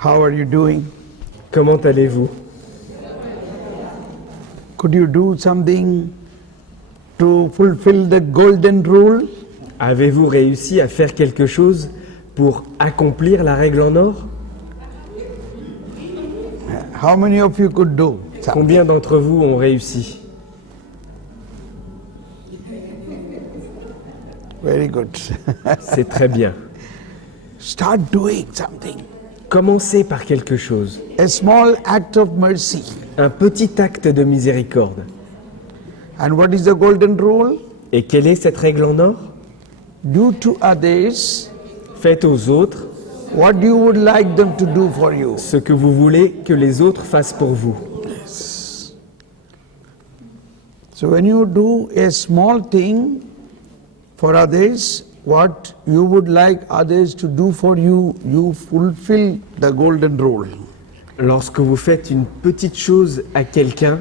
How are you doing? Comment allez-vous? Could you do something to fulfill the golden rule? Avez-vous réussi à faire quelque chose pour accomplir la règle en or? How many of you could do something? Combien d'entre vous ont réussi? Very good. C'est très bien. Start doing something. Commencez par quelque chose. A small act of mercy. Un petit acte de miséricorde. And what is the golden rule? Et quelle est cette règle en or? Do to others Faites aux autres what you would like them to do for you. ce que vous voulez que les autres fassent pour vous. So when you do a small thing for others, what you would like others to do for you, you fulfill the golden rule. Lorsque vous faites une petite chose à quelqu'un,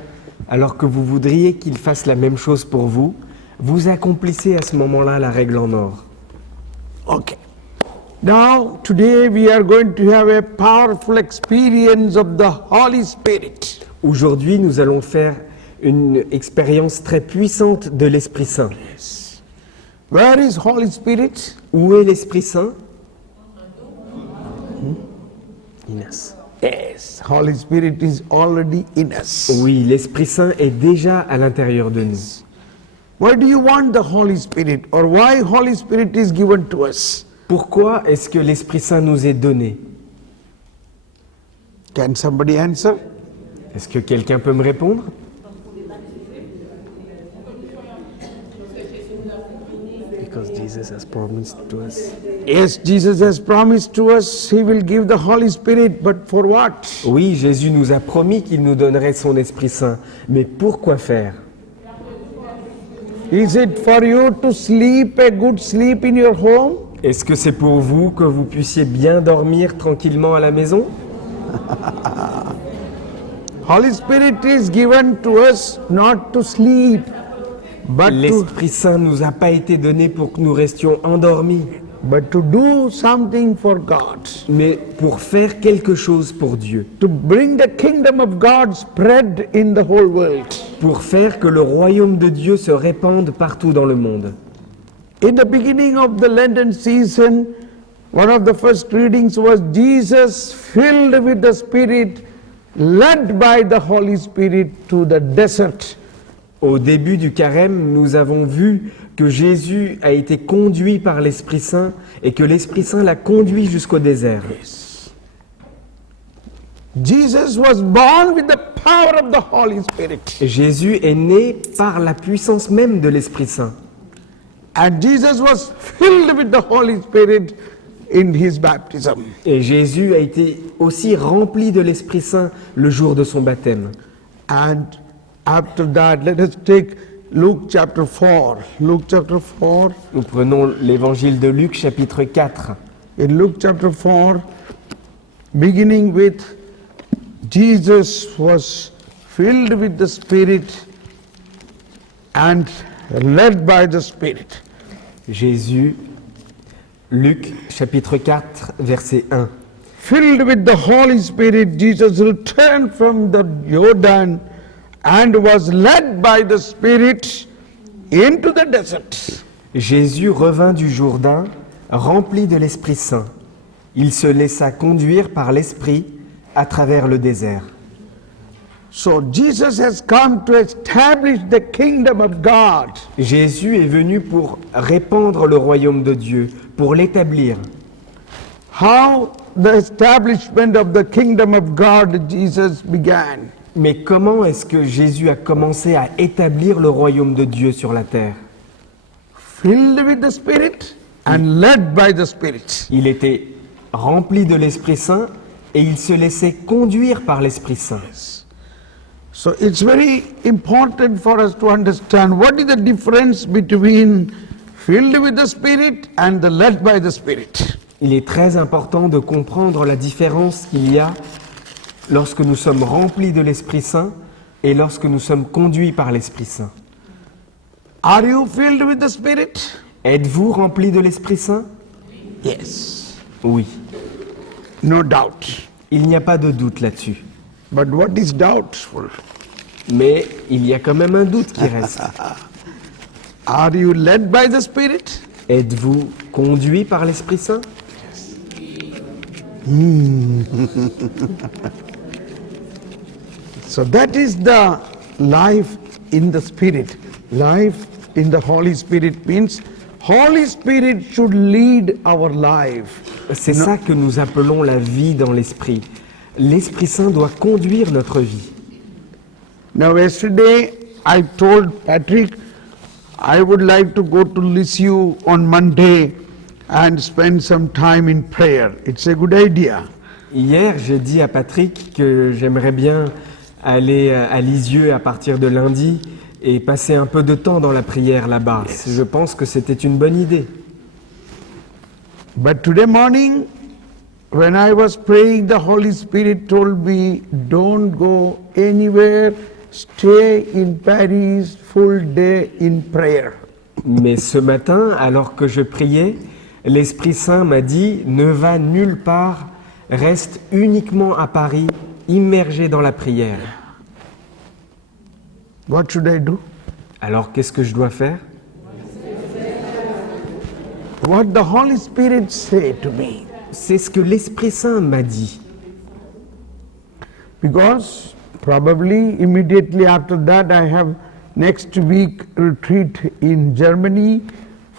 alors que vous voudriez qu'il fasse la même chose pour vous, vous accomplissez à ce moment-là la règle en or. Okay. Now, today we are going to have a powerful experience of the Holy Spirit. Aujourd'hui, nous allons faire une expérience très puissante de l'Esprit Saint. Where is Holy Spirit? Où est l'Esprit Saint? Inès. Yes, Holy Spirit is already in us. Oui, l'Esprit Saint est déjà à l'intérieur de nous. Why do you want the Holy Spirit, or why Holy Spirit is given to us? Pourquoi est-ce que l'Esprit Saint nous est donné? Can somebody answer? Est-ce que quelqu'un peut me répondre? Because Jesus has promised to us. Yes, Jesus has promised to us He will give the Holy Spirit, but for what? Oui, Jésus nous a promis qu'il nous donnerait son Esprit Saint. Mais pourquoi faire? Is it for you to sleep a good sleep in your home? Est-ce que c'est pour vous que vous puissiez bien dormir tranquillement à la maison? Holy Spirit is given to us not to sleep, but L'Esprit Saint nous a pas été donné pour que nous restions endormis, to do something for God, mais pour faire quelque chose pour Dieu, to bring the kingdom of God spread in the whole world. pour faire que le royaume de Dieu se répande partout dans le monde. In the beginning of the Lenten season, one of the first readings was Jesus filled with the Spirit, led by the Holy Spirit to the desert. Au début du carême, nous avons vu que Jésus a été conduit par l'Esprit Saint et que l'Esprit Saint l'a conduit jusqu'au désert. Jesus was born with the power of the Holy Spirit. Et Jésus est né par la puissance même de l'Esprit Saint. And Jesus was filled with the Holy Spirit in his baptism. Et Jésus a été aussi rempli de l'Esprit Saint le jour de son baptême. And after that, let us take Luke chapter 4. Luke chapter 4. Nous prenons l'évangile de Luc chapitre 4. In Luke chapter 4, beginning with Jesus was filled with the Spirit and led by the Spirit. Jésus, Luc chapitre 4, verset 1. Filled with the Holy Spirit, Jesus returned from the Jordan and was led by the Spirit into the desert. Jésus revint du Jourdain, rempli de l'Esprit Saint. Il se laissa conduire par l'Esprit à travers le désert. So Jesus has come to establish the kingdom of God. Jésus est venu pour répandre le royaume de Dieu, pour l'établir. How the establishment of the kingdom of God Jesus began. Mais comment est-ce que Jésus a commencé à établir le royaume de Dieu sur la terre? Filled with the Spirit and led by the Spirit. Il était rempli de l'Esprit Saint et il se laissait conduire par l'Esprit Saint. So it's very important for us to understand what is the difference between filled with the Spirit and the led by the Spirit. Il est très important de comprendre la différence qu'il y a lorsque nous sommes remplis de l'Esprit Saint et lorsque nous sommes conduits par l'Esprit Saint. Are you filled with the Spirit? Êtes-vous remplis de l'Esprit Saint? Yes. Oui, No doubt. Il n'y a pas de doute là-dessus. But what is doubtful? Mais il y a quand même un doute qui reste. Are you led by the Spirit? Êtes-vous conduit par l'Esprit Saint? So that is the life in the Spirit. Life in the Holy Spirit means Holy Spirit should lead our life. C'est ça que nous appelons la vie dans l'Esprit. L'Esprit Saint doit conduire notre vie. Now yesterday I told Patrick I would like to go to Lisieux on Monday and spend some time in prayer. It's a good idea. Hier, j'ai dit à Patrick que j'aimerais bien aller à Lisieux à partir de lundi et passer un peu de temps dans la prière là-bas. Je pense que c'était une bonne idée. But today morning, when I was praying, the Holy Spirit told me, don't go anywhere, stay in Paris full day in prayer. Mais ce matin, alors que je priais, l'Esprit Saint m'a dit, ne va nulle part, reste uniquement à Paris, immergé dans la prière. What should I do? Alors qu'est-ce que je dois faire? What the Holy Spirit said to me. C'est ce que l'Esprit Saint m'a dit. Because probably immediately after that I have next week retreat in Germany,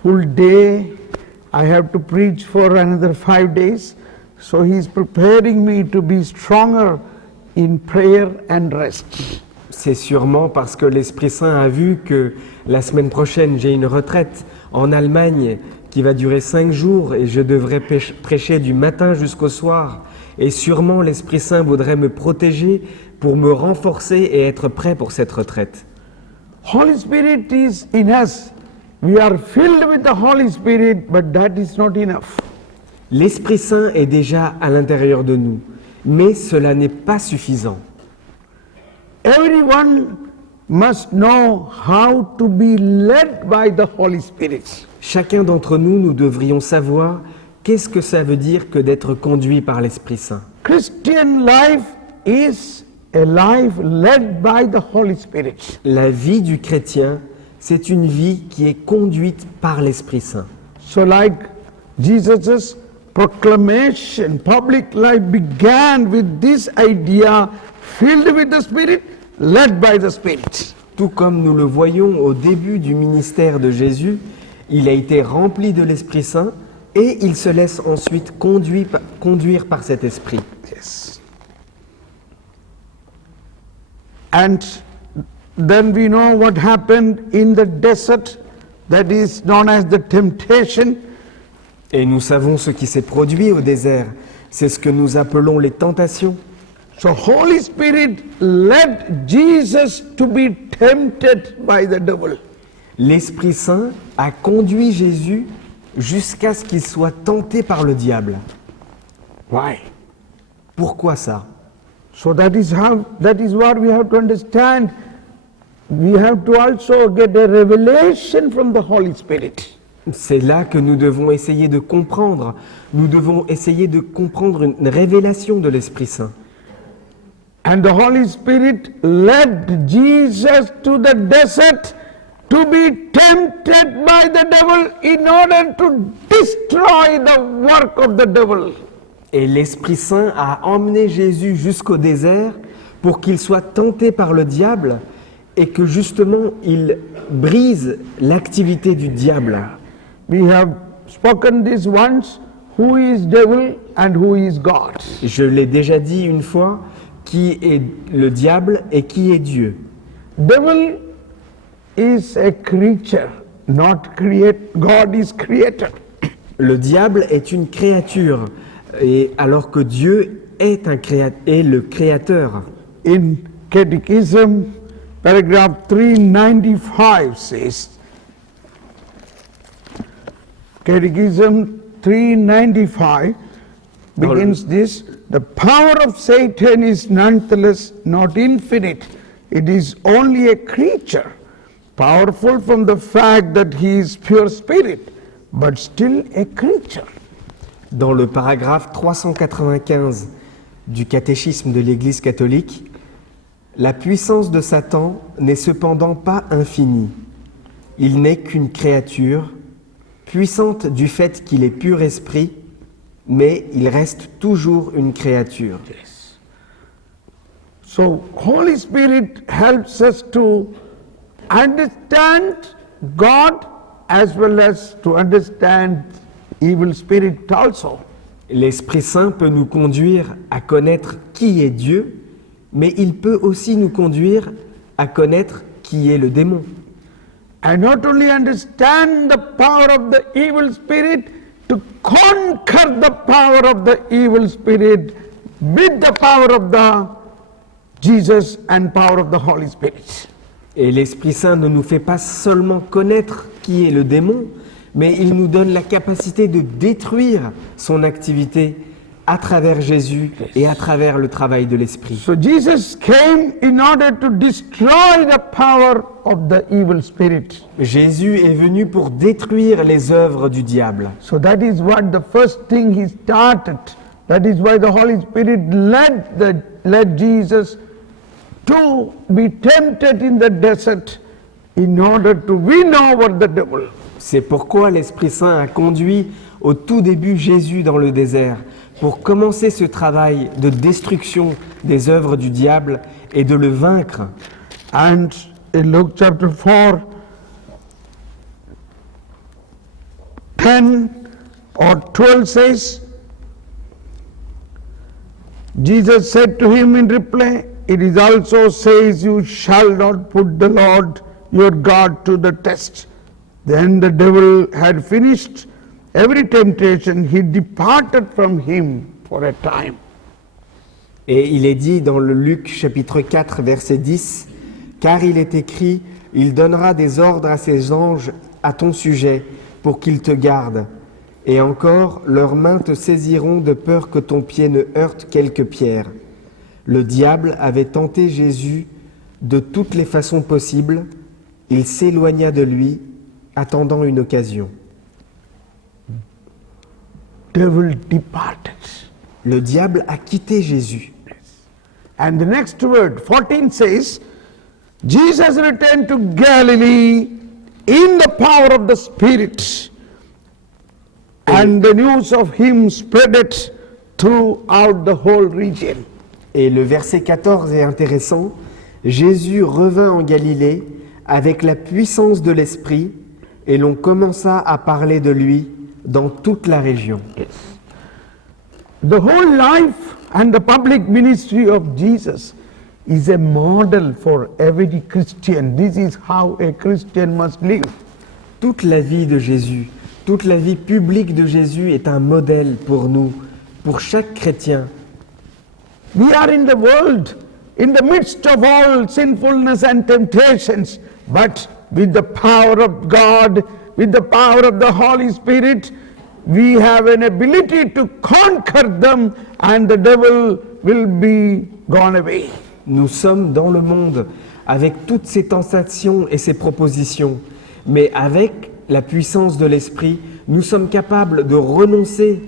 full day. I have to preach for another 5 days. So he is preparing me to be stronger in prayer and rest. C'est sûrement parce que l'Esprit Saint a vu que la semaine prochaine, j'ai une retraite en Allemagne qui va durer 5 jours et je devrais prêcher du matin jusqu'au soir. Et sûrement l'Esprit Saint voudrait me protéger pour me renforcer et être prêt pour cette retraite. Holy Spirit is in us. We are filled with the Holy Spirit, but that is not enough. L'Esprit Saint est déjà à l'intérieur de nous, mais cela n'est pas suffisant. Everyone must know how to be led by the Holy Spirit. Chacun d'entre nous, nous devrions savoir qu'est-ce que ça veut dire que d'être conduit par l'Esprit Saint. Christian life is a life led by the Holy Spirit. La vie du chrétien, c'est une vie qui est conduite par l'Esprit Saint. So like Jesus' proclamation, public life began with this idea, filled with the Spirit, led by the Spirit. Tout comme nous le voyons au début du ministère de Jésus, il a été rempli de l'Esprit Saint et il se laisse ensuite conduire par cet Esprit. Yes. And then we know what happened in the desert, that is known as the temptation. Et nous savons ce qui s'est produit au désert. C'est ce que nous appelons les tentations. So Holy Spirit led Jesus to be tempted by the devil. L'Esprit Saint a conduit Jésus jusqu'à ce qu'il soit tenté par le diable. Why? Pourquoi ça? So that is what we have to understand. We have to also get a revelation from the Holy Spirit. C'est là que nous devons essayer de comprendre. Nous devons essayer de comprendre une révélation de l'Esprit Saint. And the Holy Spirit led Jesus to the desert to be tempted by the devil in order to destroy the work of the devil. Et l'Esprit Saint a emmené Jésus jusqu'au désert pour qu'il soit tenté par le diable et que justement il brise l'activité du diable. We have spoken this once, who is devil and who is God. Je l'ai déjà dit une fois, qui est le diable et qui est Dieu. Devil is a creature, not create. God is creator. Le diable est une créature, et alors que Dieu est le créateur. In Catechism, paragraph 395 says, Catechism 395 begins this, the power of Satan is nonetheless not infinite. It is only a creature, powerful from the fact that he is pure spirit, but still a creature. Dans le paragraphe 395, du catéchisme de l'Église catholique, la puissance de Satan n'est cependant pas infinie. Il n'est qu'une créature, puissante du fait qu'il est pur esprit, mais il reste toujours une créature. So Holy Spirit helps us to understand God as well as to understand evil spirit also. L'Esprit Saint peut nous conduire à connaître qui est Dieu, mais il peut aussi nous conduire à connaître qui est le démon. And not only understand the power of the evil spirit, to conquer the power of the evil spirit with the power of the Jesus and power of the Holy Spirit. Et l'Esprit Saint ne nous fait pas seulement connaître qui est le démon, mais il nous donne la capacité de détruire son activité à travers Jésus et à travers le travail de l'Esprit. So Jesus came in order to destroy the power of the evil spirit. Jésus est venu pour détruire les œuvres du diable. So that is what the first thing he started. That is why the Holy Spirit led Jesus to be tempted in the desert in order to win over the devil. C'est pourquoi l'Esprit Saint a conduit au tout début Jésus dans le désert, pour commencer ce travail de destruction des œuvres du diable et de le vaincre. And in Luke chapter 4, 10 or 12 says, Jesus said to him in reply, it is also says you shall not put the Lord your God to the test. Then the devil had finished every temptation, he departed from him for a time. Et il est dit dans le Luc chapitre 4 verset 10, car il est écrit, il donnera des ordres à ses anges à ton sujet pour qu'ils te gardent. Et encore, leurs mains te saisiront de peur que ton pied ne heurte quelque pierre. Le diable avait tenté Jésus de toutes les façons possibles. Il s'éloigna de lui, attendant une occasion. Devil departed. Le diable a quitté Jésus. And the next word, 14 says, Jesus returned to Galilee in the power of the Spirit, and the news of him spread it throughout the whole region. Et le verset 14 est intéressant. Jésus revint en Galilée avec la puissance de l'Esprit, et l'on commença à parler de lui dans toute la région. The whole life and the public ministry of Jesus is a model for every Christian. This is how a Christian must live. Toute la vie de Jésus, toute la vie publique de Jésus est un modèle pour nous, pour chaque chrétien. We are in the world, in the midst of all sinfulness and temptations, but with the power of God, with the power of the Holy Spirit, we have an ability to conquer them and the devil will be gone away. Nous sommes dans le monde avec toutes ces tentations et ces propositions, mais avec la puissance de l'Esprit, nous sommes capables de renoncer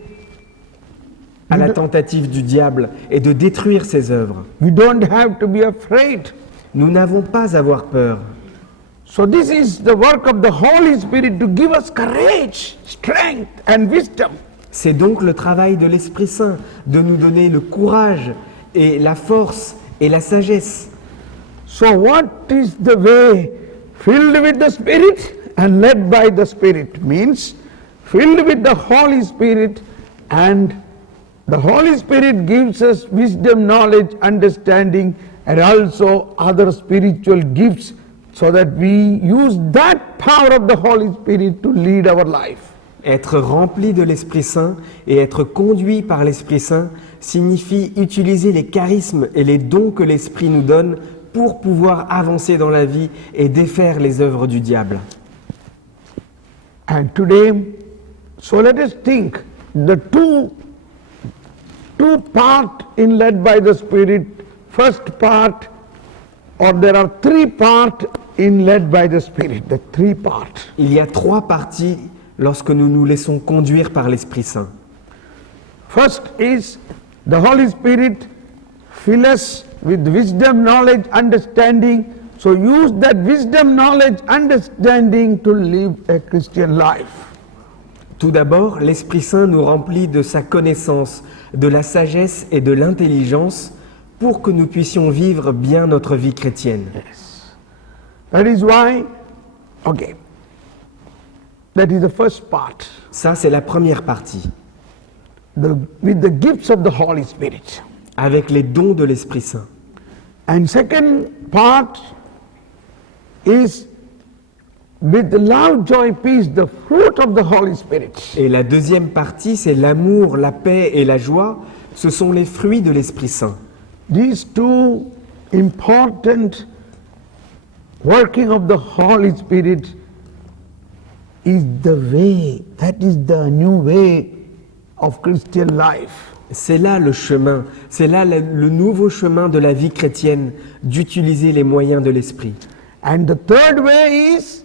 à la tentative du diable et de détruire ses œuvres. We don't have to be afraid. Nous n'avons pas à avoir peur. So this is the work of the Holy Spirit to give us courage, strength and wisdom. C'est donc le travail de l'Esprit Saint de nous donner le courage et la force et la sagesse. So what is the way? Filled with the Spirit and led by the Spirit means filled with the Holy Spirit, and the Holy Spirit gives us wisdom, knowledge, understanding and also other spiritual gifts, so that we use that power of the Holy Spirit to lead our life. Être rempli de l'Esprit Saint et être conduit par l'Esprit Saint signifie utiliser les charismes et les dons que l'Esprit nous donne pour pouvoir avancer dans la vie et défaire les œuvres du diable. And today, so let us think the two parts in led by the Spirit. First part, or there are three parts in led by the Spirit. The three parts. Il y a trois parties lorsque nous nous laissons conduire par l'Esprit Saint. First is The Holy Spirit fill us with wisdom, knowledge, understanding. So use that wisdom, knowledge, understanding to live a Christian life. Tout d'abord, l'Esprit Saint nous remplit de sa connaissance, de la sagesse et de l'intelligence pour que nous puissions vivre bien notre vie chrétienne. That is why, okay, that is the first part. Ça, c'est la première partie, With the gifts of the Holy Spirit. avec les dons de l'Esprit Saint. And second part is with the love, joy, peace, the fruit of the Holy Spirit. Et la deuxième partie, c'est l'amour, la paix et la joie. Ce sont les fruits de l'Esprit Saint. These two important working of the Holy Spirit is the way, that is the new way of Christian life. C'est là le chemin, c'est là le nouveau chemin de la vie chrétienne, d'utiliser les moyens de l'Esprit. And the third way is,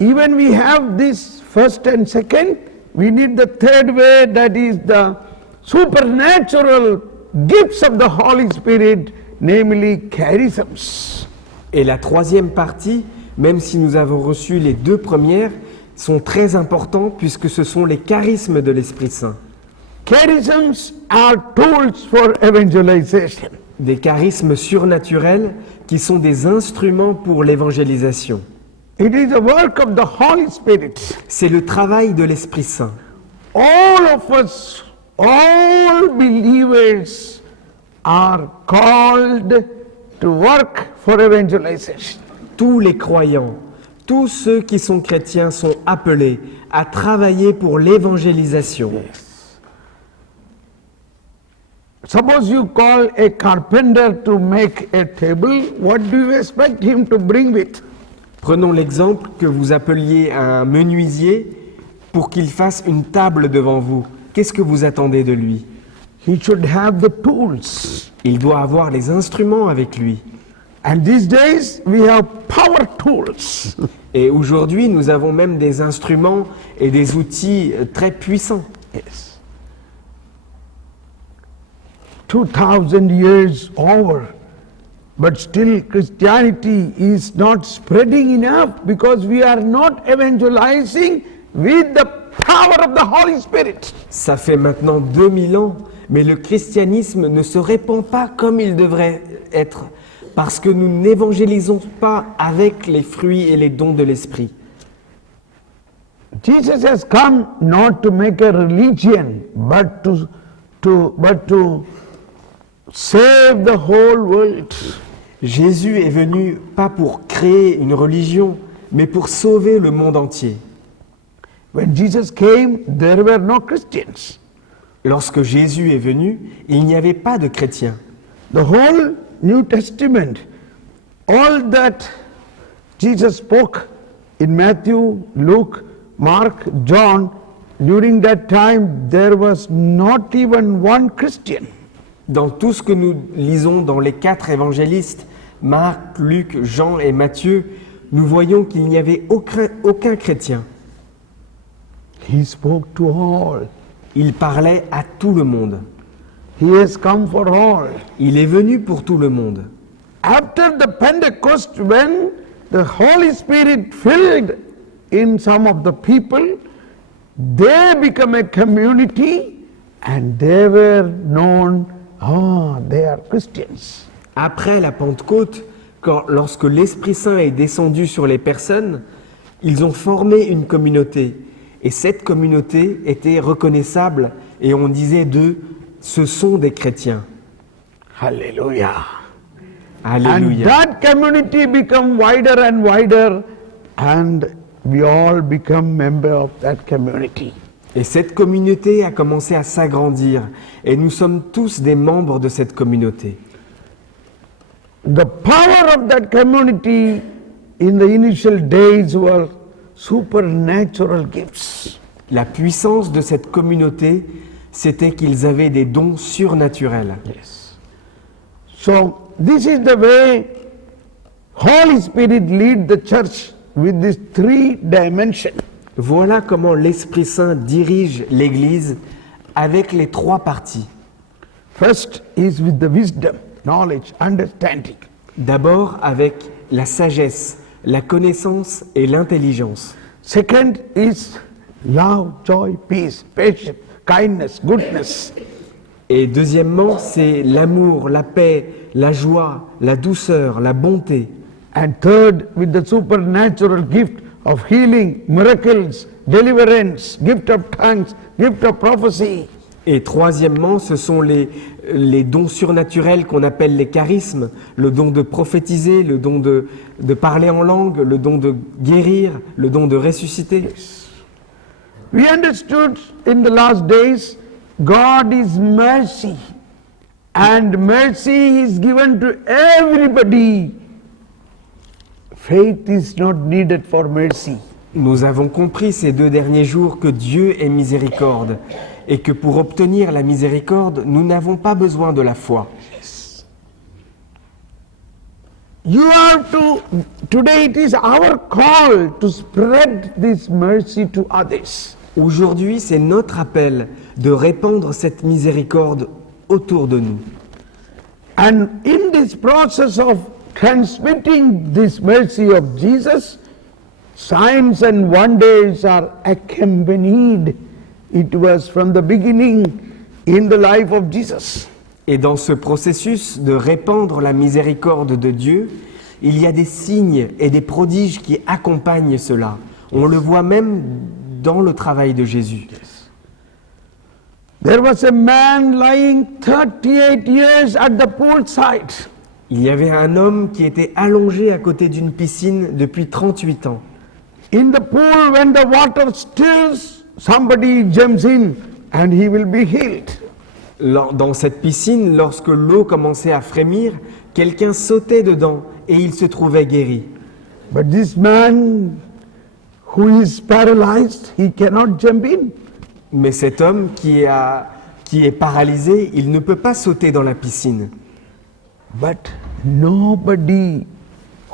even we have this first and second, we need the third way, that is the supernatural gifts of the Holy Spirit, namely charisms. Et la troisième partie, même si nous avons reçu les deux premières, sont très importants puisque ce sont les charismes de l'Esprit Saint. Charisms are tools for evangelization. Des charismes surnaturels qui sont des instruments pour l'évangélisation. It is the work of the Holy Spirit. C'est le travail de l'Esprit Saint. All of us, all believers are called to work for evangelization. Tous les croyants, tous ceux qui sont chrétiens sont appelés à travailler pour l'évangélisation. Suppose you call a carpenter to make a table, what do you expect him to bring with? Prenons l'exemple que vous appeliez un menuisier pour qu'il fasse une table devant vous. Qu'est-ce que vous attendez de lui? He should have the tools. Il doit avoir les instruments avec lui. And these days we have power tools. Et aujourd'hui, nous avons même des instruments et des outils très puissants. Yes. 2000 years over, but still Christianity is not spreading enough because we are not evangelizing with the power of the Holy Spirit. Ça fait maintenant 2000 ans, mais le christianisme ne se répand pas comme il devrait être, parce que nous n'évangélisons pas avec les fruits et les dons de l'Esprit. Jesus has come not to make a religion, but to save the whole world. Jésus est venu pas pour créer une religion, mais pour sauver le monde entier. When Jesus came, there were no Christians. Lorsque Jésus est venu, il n'y avait pas de chrétiens. The whole New Testament, all that Jesus spoke in Matthew, Luke, Mark, John, during that time there was not even one Christian. Dans tout ce que nous lisons dans les 4 évangélistes, Marc, Luc, Jean et Matthieu, nous voyons qu'il n'y avait aucun chrétien. He spoke to all. Il parlait à tout le monde. He has come for all. Il est venu pour tout le monde. After the Pentecost, when the Holy Spirit filled in some of the people, they become a community and they were known, they are Christians. Après la Pentecôte, lorsque l'Esprit Saint est descendu sur les personnes, ils ont formé une communauté. Et cette communauté était reconnaissable et on disait d'eux, ce sont des chrétiens. Hallelujah. Alléluia. And that community become wider and we all become member of that community. Et cette communauté a commencé à s'agrandir et nous sommes tous des membres de cette communauté. The power of that community in the initial days were supernatural gifts. La puissance de cette communauté, c'était qu'ils avaient des dons surnaturels. Yes. So this is the way Holy Spirit lead the church with these 3 dimensions. Voilà comment l'Esprit Saint dirige l'Église avec les 3 parties. First is with the wisdom, knowledge, understanding. D'abord avec la sagesse, la connaissance et l'intelligence. Second is love, joy, peace, patience, kindness, goodness. Et deuxièmement, c'est l'amour, la paix, la joie, la douceur, la bonté. And third, with the supernatural gift of healing, miracles, deliverance, gift of tongues, gift of prophecy. Et troisièmement, ce sont les dons surnaturels qu'on appelle les charismes, le don de prophétiser, le don de parler en langue, le don de guérir, le don de ressusciter. We understood in the last days, God is mercy. And mercy is given to everybody. Faith is not needed for mercy. Nous avons compris ces 2 derniers jours que Dieu est miséricorde et que pour obtenir la miséricorde, nous n'avons pas besoin de la foi. You have to, today it is our call to spread this mercy to others. Aujourd'hui, c'est notre appel de répandre cette miséricorde autour de nous. And in this process of transmitting this mercy of Jesus, signs and wonders are accompanied. It was from the beginning in the life of Jesus. Et dans ce processus de répandre la miséricorde de Dieu, il y a des signes et des prodiges qui accompagnent cela. On le voit même dans le travail de Jésus. There was a man lying 38 years at the poolside. Il y avait un homme qui était allongé à côté d'une piscine depuis 38 ans. In the pool, when the water stills, somebody jumps in and he will be healed. Dans cette piscine, lorsque l'eau commençait à frémir, quelqu'un sautait dedans et il se trouvait guéri. But this man who is paralyzed, he cannot jump in. Mais cet homme qui est paralysé, il ne peut pas sauter dans la piscine. But nobody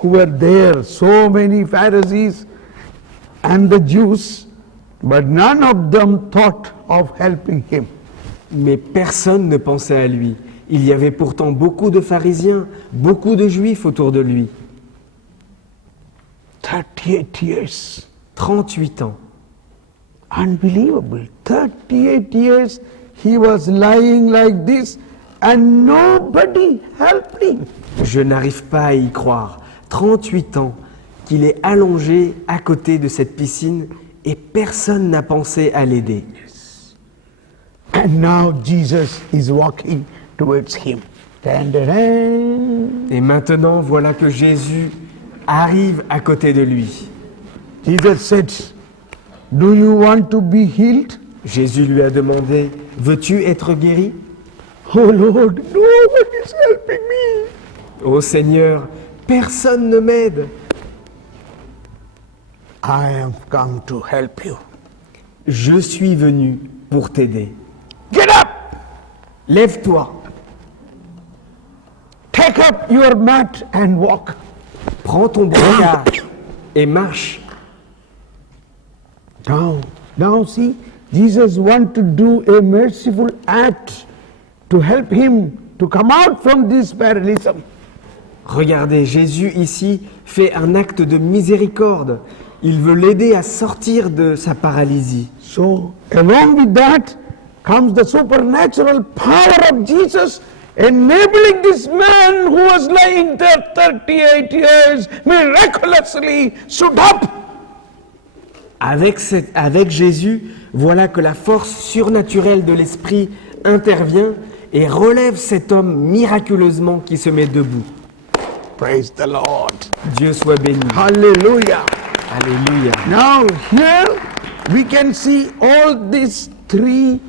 who were there, so many Pharisees and the Jews, but none of them thought of helping him. Mais personne ne pensait à lui. Il y avait pourtant beaucoup de pharisiens, beaucoup de juifs autour de lui. 38 years. 38 ans. Unbelievable. 38 years he was lying like this and nobody helped him. Je n'arrive pas à y croire. 38 ans qu'il est allongé à côté de cette piscine et personne n'a pensé à l'aider. And now Jesus is walking towards him. Dan-dan-dan. Et maintenant, voilà que Jésus arrive à côté de lui. Jesus said, "Do you want to be healed?" Jésus lui a demandé, « Veux-tu être guéri ?» Oh Lord, no one is helping me. Ô Seigneur, personne ne m'aide. I am come to help you. Je suis venu pour t'aider. Get up! Lève-toi, Take up your mat and walk. prends ton brancard et marche. Now see, Jesus wants to do a merciful act to help him to come out from this paralysm. Regardez, Jésus ici fait un acte de miséricorde. Il veut l'aider à sortir de sa paralysie. So, along with that comes the supernatural power of Jesus enabling this man who was lying there 38 years miraculously stood up. Avec Jésus, voilà que la force surnaturelle de l'Esprit intervient et relève cet homme miraculeusement qui se met debout. Praise the Lord. Dieu soit béni. Hallelujah. Alléluia. Now here we can see all these three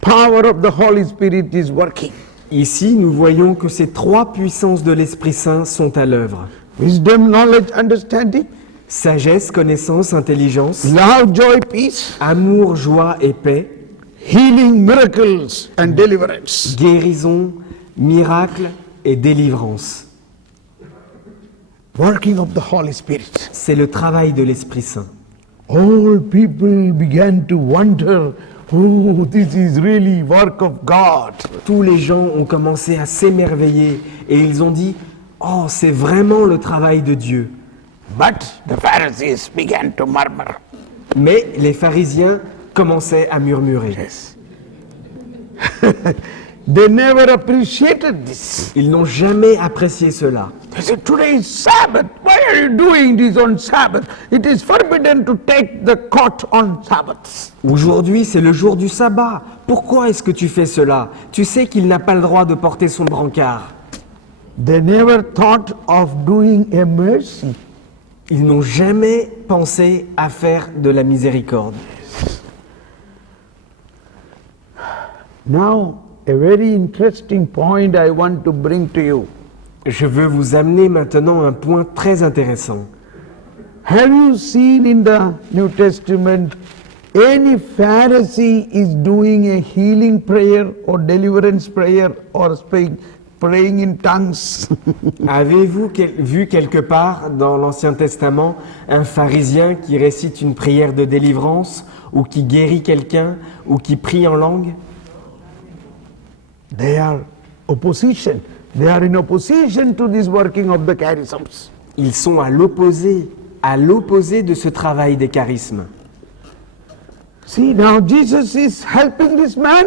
power of the Holy Spirit is working. Ici, nous voyons que ces 3 puissances de l'Esprit Saint sont à l'œuvre. Wisdom, knowledge, understanding, Sagesse, connaissance, intelligence, love, joy, peace, amour, joie et paix, healing, miracles and deliverance. guérison, miracle et délivrance. Working of the Holy Spirit. C'est le travail de l'Esprit Saint. All people began to wonder Oh, this is really work of God. Tous les gens ont commencé à s'émerveiller et ils ont dit « Oh, c'est vraiment le travail de Dieu ». But the Pharisees began to murmur. Mais les pharisiens commençaient à murmurer. They never appreciated this. Ils n'ont jamais apprécié cela. They said, today is Sabbath. Why are you doing this on Sabbath? It is forbidden to take the coat on Sabbath. Aujourd'hui, c'est le jour du sabbat. Pourquoi est-ce que tu fais cela? Tu sais qu'il n'a pas le droit de porter son brancard. They never thought of doing a mercy. Ils n'ont jamais pensé à faire de la miséricorde. Now, a very interesting point I want to bring to you. Je veux vous amener maintenant un point très intéressant. Have you seen in the New Testament any Pharisee is doing a healing prayer or deliverance prayer or praying in tongues? Avez-vous vu quelque part dans l'Ancien Testament un pharisien qui récite une prière de délivrance ou qui guérit quelqu'un ou qui prie en langue? They are opposition. They are in opposition to this working of the charisms. Ils sont à l'opposé de ce travail des charismes. See, now Jesus is helping this man,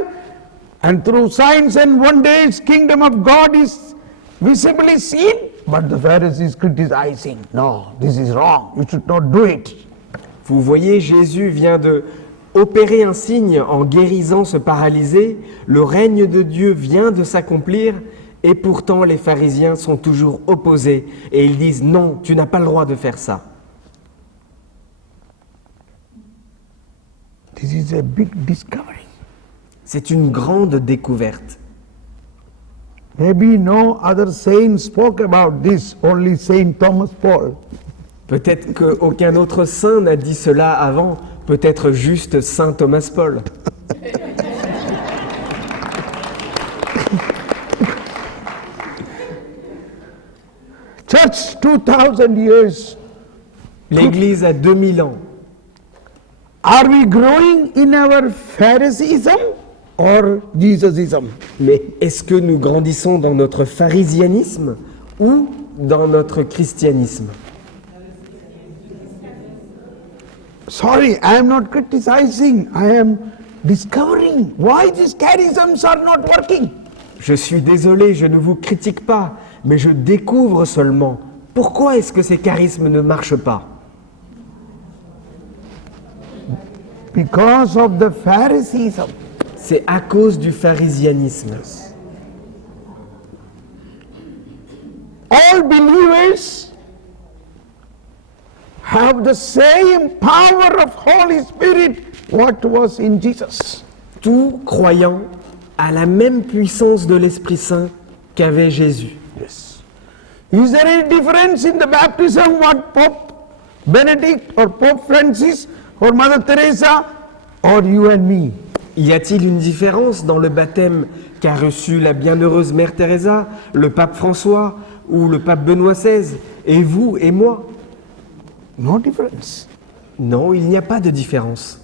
and through signs and wonders, kingdom of God is visibly seen. But the Pharisees criticizing. No, this is wrong. You should not do it. Vous voyez, Jésus vient de opérer un signe en guérissant ce paralysé. Le règne de Dieu vient de s'accomplir. Et pourtant, les pharisiens sont toujours opposés. Et ils disent, non, tu n'as pas le droit de faire ça. This is a big discovery. C'est une grande découverte. Maybe no other saint spoke about this, only Saint Thomas Paul. Peut-être qu'aucun autre saint n'a dit cela avant, peut-être juste saint Thomas Paul. Church, 2000 years. L'Église a 2000 ans. Are we growing in our Phariseeism or Jesusism? Mais est-ce que nous grandissons dans notre pharisianisme ou dans notre christianisme? Sorry, I am not criticizing. I am discovering why these charisms are not working. Je suis désolé, je ne vous critique pas, mais je découvre seulement. Pourquoi est-ce que ces charismes ne marchent pas? Because of the Phariseeism. C'est à cause du pharisianisme. All believers have the same power of Holy Spirit what was in Jesus. Tout croyant a la même puissance de l'Esprit Saint qu'avait Jésus. Yes. Is there any difference in the baptism what Pope Benedict or Pope Francis or Mother Teresa or you and me? Y a-t-il une différence dans le baptême qu'a reçu la bienheureuse Mère Teresa, le pape François ou le pape Benoît XVI, et vous et moi? No difference. Non, il n'y a pas de différence.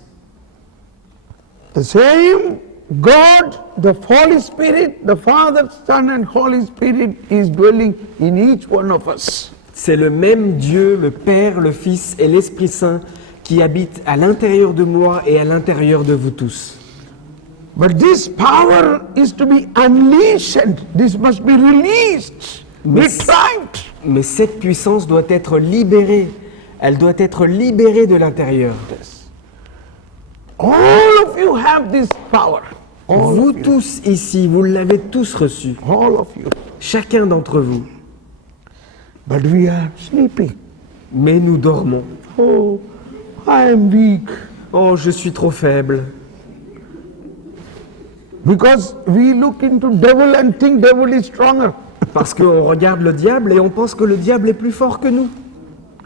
The same God, the Holy Spirit, the Father, Son and Holy Spirit is dwelling in each one of us. C'est le même Dieu, le Père, le Fils et l'Esprit Saint qui habite à l'intérieur de moi et à l'intérieur de vous tous. But this power is to be unleashed. This must be released, retrieved. Mais cette puissance doit être libérée. Elle doit être libérée de l'intérieur. All of you have this power. All Vous of you. tous ici, vous l'avez tous reçu. All of you. Chacun d'entre vous. But we are sleeping. Mais nous dormons. Oh, I am weak. Oh, je suis trop faible. Because we look into devil and think devil is stronger. Parce qu'on regarde le diable et on pense que le diable est plus fort que nous.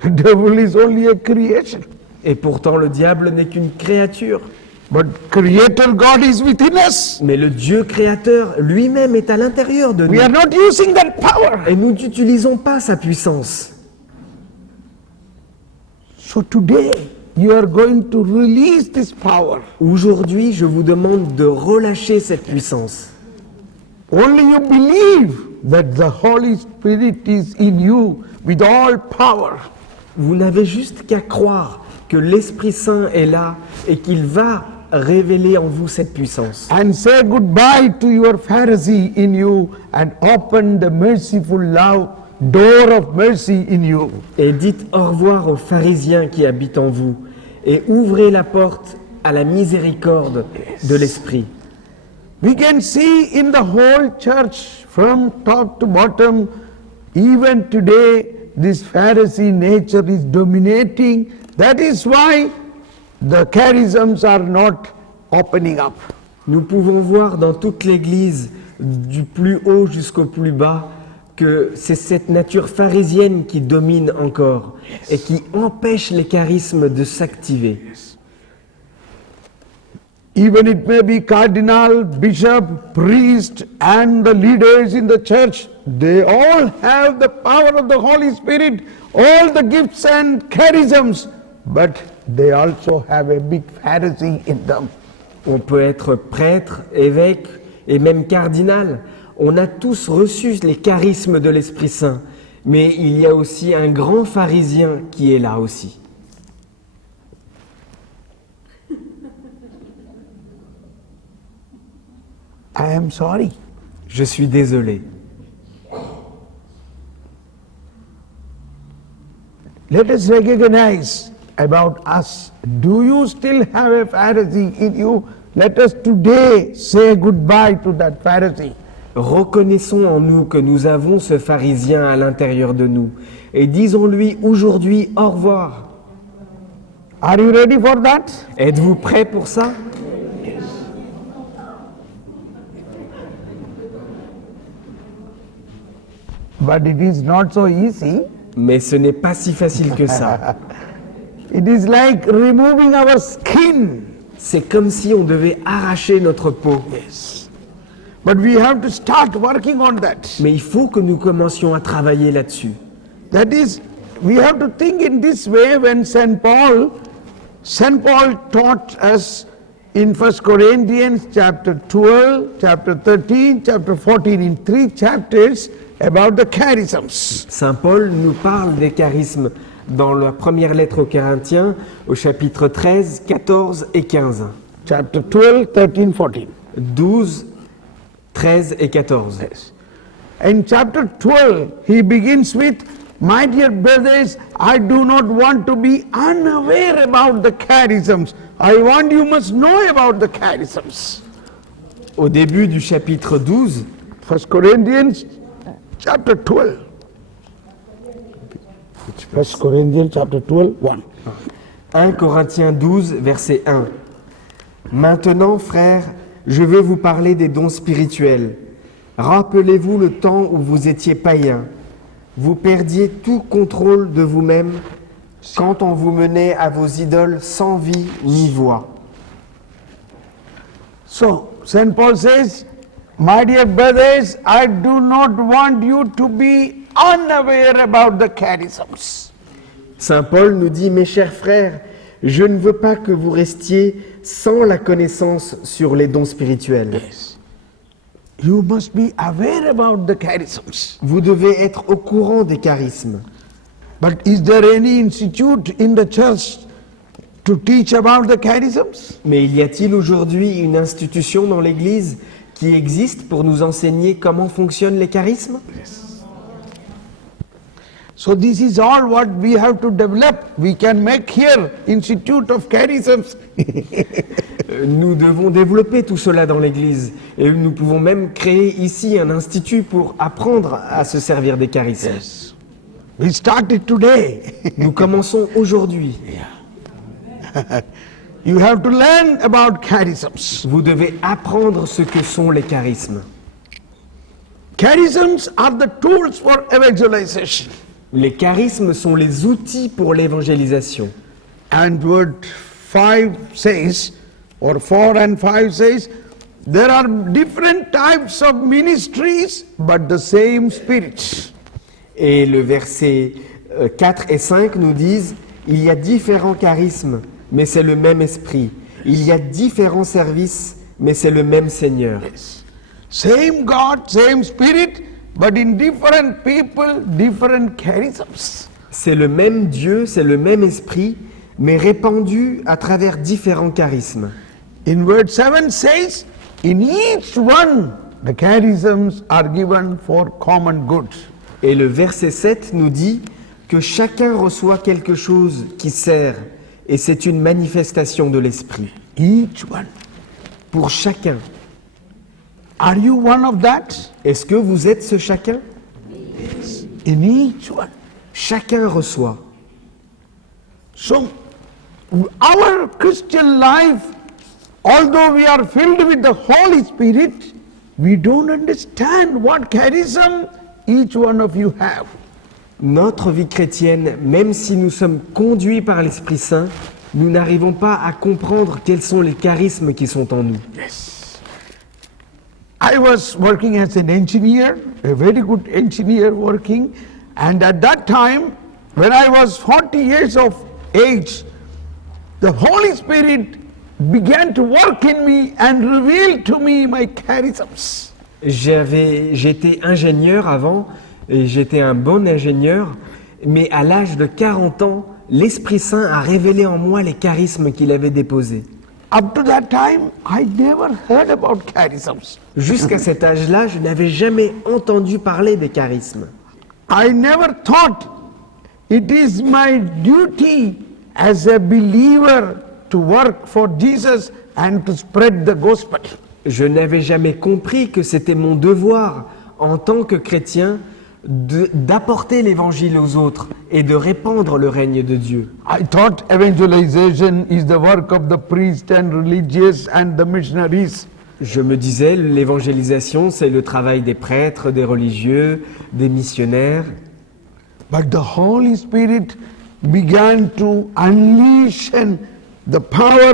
Devil is only a creation. Et pourtant, le diable n'est qu'une créature. But Creator God is within us. Mais le Dieu créateur lui-même est à l'intérieur de nous. We are not using that power. Et nous n'utilisons pas sa puissance. So today, you are going to release this power. Aujourd'hui, je vous demande de relâcher cette puissance. Only you believe that the Holy Spirit is in you with all power. Vous n'avez juste qu'à croire que l'Esprit Saint est là et qu'il va révéler en vous cette puissance. And say goodbye to your Pharisee in you and open the merciful love, door of mercy in you. Et dites au revoir aux pharisiens qui habitent en vous et ouvrez la porte à la miséricorde de l'Esprit. We can see in the whole church from top to bottom, even today, this Pharisee nature is dominating. That is why the charisms are not opening up. Nous pouvons voir dans toute l'Église, du plus haut jusqu'au plus bas, que c'est cette nature pharisienne qui domine encore et qui empêche les charismes de s'activer. Even it may be cardinal, bishop, priest, and the leaders in the church, they all have the power of the Holy Spirit, all the gifts and charisms, but they also have a big Pharisee in them. On peut être prêtre, évêque et même cardinal. On a tous reçu les charismes de l'Esprit Saint, mais il y a aussi un grand pharisien qui est là aussi. I am sorry. Je suis désolé. Let us recognize about us. Do you still have a Pharisee in you? Let us today say goodbye to that Pharisee. Reconnaissons en nous que nous avons ce pharisien à l'intérieur de nous et disons-lui aujourd'hui au revoir. Are you ready for that? Êtes-vous prêts pour ça? But it is not so easy. Mais ce n'est pas si facile que ça. It is like removing our skin. C'est comme si on devait arracher notre peau. Yes. But we have to start working on that. Mais il faut que nous commencions à travailler là-dessus. That is, we have to think in this way when St. Paul taught us in 1 Corinthians chapter 12, chapter 13, chapter 14, in 3 chapters about the charisms. Saint Paul nous parle des charismes dans la première lettre aux Corinthiens, au chapitre 13, 14 et 15. Chapter 12, 13, 14. 12, 13 et 14. Yes. In chapter 12, he begins with, "My dear brothers, I do not want to be unaware about the charisms. I want you must know about the charisms." Au début du chapitre 12, 1 Corinthians chapter 12. 1 Corinthians chapter 12, 1. 1 Corinthiens 12, verset 1. Maintenant, frères, je veux vous parler des dons spirituels. Rappelez-vous le temps où vous étiez païens. Vous perdiez tout contrôle de vous-même quand on vous menait à vos idoles sans vie ni voix. So, St. Paul says, "My dear brothers, I do not want you to be unaware about the charisms." Saint Paul nous dit, mes chers frères, je ne veux pas que vous restiez sans la connaissance sur les dons spirituels. You must be aware about the charisms. Vous devez être au courant des charismes. But is there any institute in the church to teach about the charisms? Mais y a-t-il aujourd'hui une institution dans l'Église qui existe pour nous enseigner comment fonctionnent les charismes? So this is all what we have to develop. We can make here institute of charisms. Nous devons développer tout cela dans l'Église et nous pouvons même créer ici un institut pour apprendre à se servir des charismes. We started today. Nous commençons aujourd'hui. You have to learn about charisms. Vous devez apprendre ce que sont les charismes. Charisms are the tools for evangelization. Les charismes sont les outils pour l'évangélisation. And word 5 says, or 4 and 5 says, there are different types of ministries, but the same Spirit. Et le verset 4 et 5 nous disent, il y a différents charismes, mais c'est le même esprit. Il y a différents services, mais c'est le même Seigneur. Same God, same Spirit, but in different people, different charisms. C'est le même Dieu, c'est le même esprit, mais répandu à travers différents charismes. In verse 7 says, in each one the charisms are given for common good. Et le verset 7 nous dit que chacun reçoit quelque chose qui sert, et c'est une manifestation de l'esprit. Each one. Pour chacun. Are you one of that? Est-ce que vous êtes ce chacun? In each one. Chacun reçoit. So, our Christian life, although we are filled with the Holy Spirit, we don't understand what charism each one of you have. Notre vie chrétienne, même si nous sommes conduits par l'Esprit Saint, nous n'arrivons pas à comprendre quels sont les charismes qui sont en nous. Yes. I was working as an engineer, a very good engineer working, and at that time, when I was 40 years of age, the Holy Spirit began to work in me and revealed to me my charisms. J'étais ingénieur avant, et j'étais un bon ingénieur, mais à l'âge de 40 ans, l'Esprit Saint a révélé en moi les charismes qu'il avait déposés. Up to that time, I never heard about charisms. Jusqu'à cet âge-là, je n'avais jamais entendu parler des charismes. I never thought it is my duty as a believer to work for Jesus and to spread the gospel. Je n'avais jamais compris que c'était mon devoir, en tant que chrétien, d'apporter l'évangile aux autres et de répandre le règne de Dieu. I thought evangelization is the work of the priest and religious and the missionaries. Je me disais, l'évangélisation, c'est le travail des prêtres, des religieux, des missionnaires. But the Holy Spirit began to unleash the power